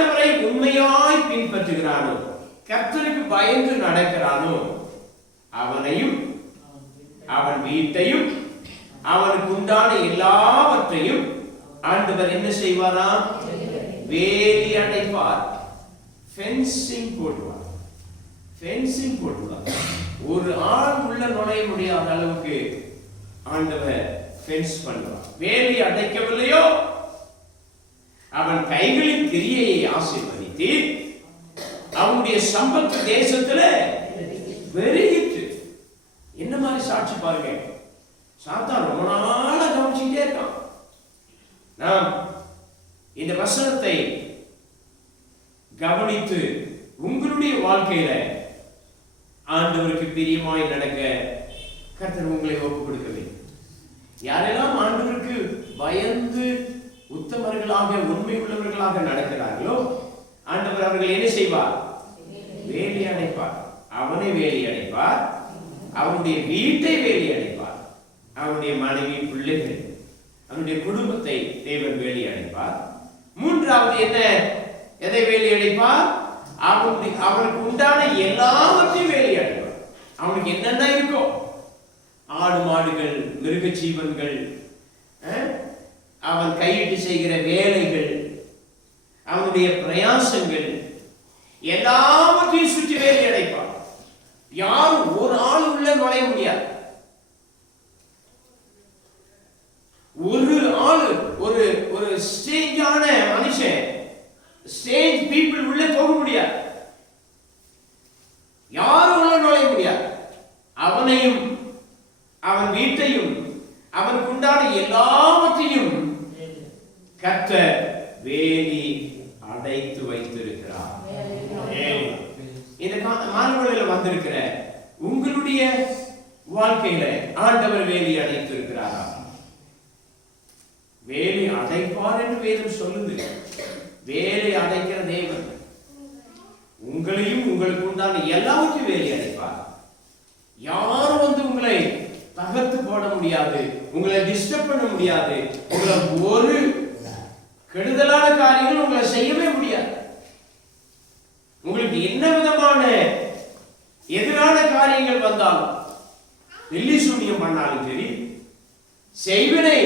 ஆண்டவரை உண்மையாய் பின்பற்றுகிறானோ கர்த்தருக்கு பயந்து நடக்கிறானோ அவனையும் அவன் வீட்டையும் அவனுக்கு உண்டான எல்லாவற்றையும் ஆண்டவர் என்ன செய்வாராம் வேலி அடைப்பார். ஃபென்சிங் போடுவார். ஃபென்சிங் போடுவார். ஒரு ஆள் உள்ள நுழைய முடியாத அளவுக்கு ஆண்டவர் ஃபென்ஸ் பண்ணுவார். வேலி அடைக்கவில்லையோ அவன் கைகளின் கிரியையை ஆசீர்வதித்து அவனுடைய சம்பத்து தேசத்துல பெருகிட்டு என்ன மாதிரி சாட்சி பாருங்க. சாத்தான் ரொம்ப நாளா கவனிச்சுட்டே இருக்கான். நாம் இந்த வசனத்தை கவனித்து உங்களுடைய வாழ்க்கையில ஆண்டவருக்கு பிரியமாய் நடக்க கர்த்தர் உங்களை ஒப்பு கொடுக்க வேண்டும் யாரெல்லாம் ஆண்டவருக்கு பயந்து உத்தமர்களாக உண்மை உள்ளவர்களாக நடக்கிறார்களோ ஆண்டவர் அவர்கள் என்ன செய்வார்? வேலி அடைப்பார். அவனை வேலி அடைப்பார். அவனுடைய வீட்டை வேலி அடைப்பார். அவனுடைய மனைவி பிள்ளைகள் அவனுடைய குடும்பத்தை தேவன் வேலி அடைப்பார். மூன்றாவது என்ன? எதை வேலி அடைப்பார்? அவனுடைய அவனுக்கு உண்டான எல்லாவற்றையும் வேலி அடைப்பார். அவனுக்கு என்னென்ன இருக்கோ? ஆடு மாடுகள் மிருக ஜீவன்கள் அவன் கையிட்டு செய்கிற வேலைகள் அவனுடைய பிரயாசங்கள் எல்லாவற்றையும் சுற்றி வேலை அடைப்பான் யாரும் ஒரு ஆள் உள்ள நுழைய முடியாது ஒரு ஆள் ஒரு ஒரு ஸ்டேஜான மனுஷன் ஸ்டேஜ் பீப்புள் உள்ள போக முடியாது யாரும் உள்ள நுழைய முடியாது அவனையும் அவன் வீட்டையும் அவனுக்கு உண்டான எல்லாவற்றையும் கர்த்தர் வேலி அடைத்து வைத்திருக்கிறார். இந்த மாணவர்களில் வந்திருக்கிற உங்களுடைய வாழ்க்கையில ஆண்டவர் வேலி அடைத்து இருக்கிறாரா வேலி அடைப்பார் என்று வேதம் சொல்லுது. வேலை அடைக்கிற தேவன். உங்களையும் உங்களுக்கு உண்டான எல்லாவற்றையும் வேலி அடைப்பார். யாரும் வந்து உங்களை தகர்த்து போட முடியாது. உங்களை டிஸ்டர்ப் பண்ண முடியாது. உங்களை ஒரு கெடுதலான காரியங்கள் உங்களை செய்யவே முடியாது. உங்களுக்கு என்ன விதமான எதிரான காரியங்கள் வந்தாலும் வெள்ளி சூனியம் பண்ணாலும் சரி செய்வினை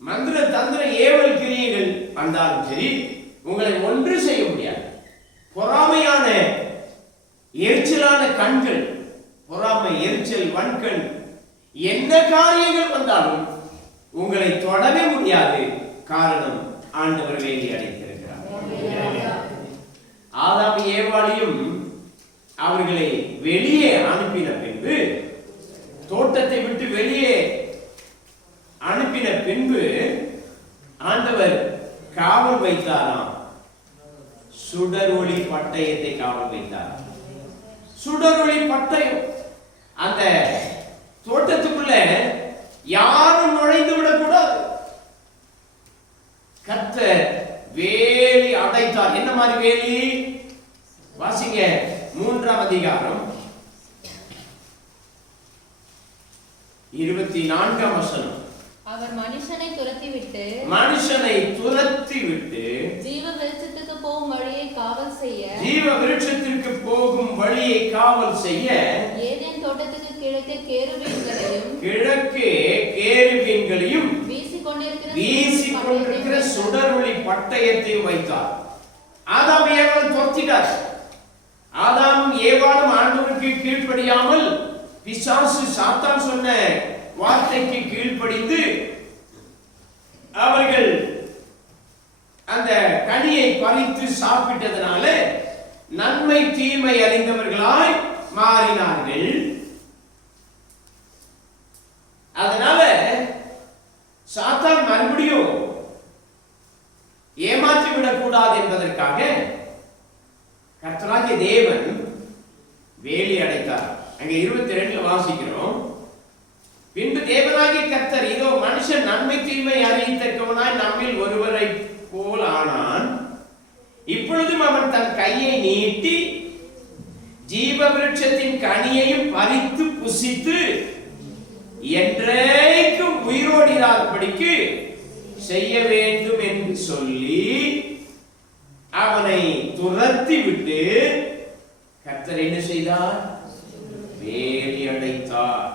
மந்திர தந்திர ஏவல் கிரியைகள் வந்தாலும் சரி உங்களை ஒன்று செய்ய முடியாது. பொறாமையான எரிச்சலான கண்கள் பொறாமை எரிச்சல் வன்கண் என்ன காரியங்கள் வந்தாலும் உங்களை தொடவே முடியாது. காரணம் ஆண்டவர் வேண்டி அடைத்திருக்கிறார் ஆதாம் ஏவாளையும் அவர்களை வெளியே அனுப்பின பின்பு தோட்டத்தை விட்டு வெளியே அனுப்பின பின்பு ஆண்டவர் காவல் வைத்தாராம். சுடர் ஒளி பட்டயத்தை காவல் வைத்தார் சுடர் ஒளி பட்டயம். அந்த தோட்டத்துக்குள்ள யாரும் கர்த்தர் வேலி அடைத்தார். என்ன மாதிரி வேலி? வாசிங்க. மூன்றாம் அதிகாரம். இருபத்தி நான்காம் வசனம். அவர் மனுஷனை துரத்திவிட்டு மனுஷனை துரத்தி விட்டு ஜீவ வெளிச்சத்துக்கு போகும் வழியை காவல் செய்ய ஜீவ விருட்சத்திற்கு போகும் வழியை காவல் செய்ய ஏதேன் தோட்டத்துக்கு கிழக்கே கேருபீன்களையும் கிழக்கே கேருபீன்களையும் பட்டயத்தையும் வைத்தார். ஆதாம் ஏவாள் துரத்திட்டார் ஆதாம் ஏவாளும் ஆண்டவருக்கு கீழ்ப்படியாமல் பிசாசு சாத்தான் சொன்ன வார்த்தைக்கு கீழ்ப்படிந்து அவர்கள் அந்த கனியை பறித்து சாப்பிட்டதனால நன்மை தீமை அறிந்தவர்களாய் மாறினார்கள். அதனால் கர்த்தராகிய தேவன் வேலி அடைத்தார். அங்க இருபத்தி ரெண்டுல வாசிக்கிறோம். பின்பு தேவனாகிய கர்த்தர் இதோ மனுஷன் நன்மை தீமை அறியத்தக்கவனாய் நம்மில் ஒருவரை போல் ஆனான். இப்பொழுதும் அவன் தன் கையை நீட்டி ஜீவ விருட்சத்தின் கனியையும் பறித்து புசித்து என்றைக்கும் உயிரோடு செய்ய வேண்டும் என்று சொல்லி துரத்தி விட்டு கர்த்தர் என்ன செய்தார்? வேலி அடைத்தார்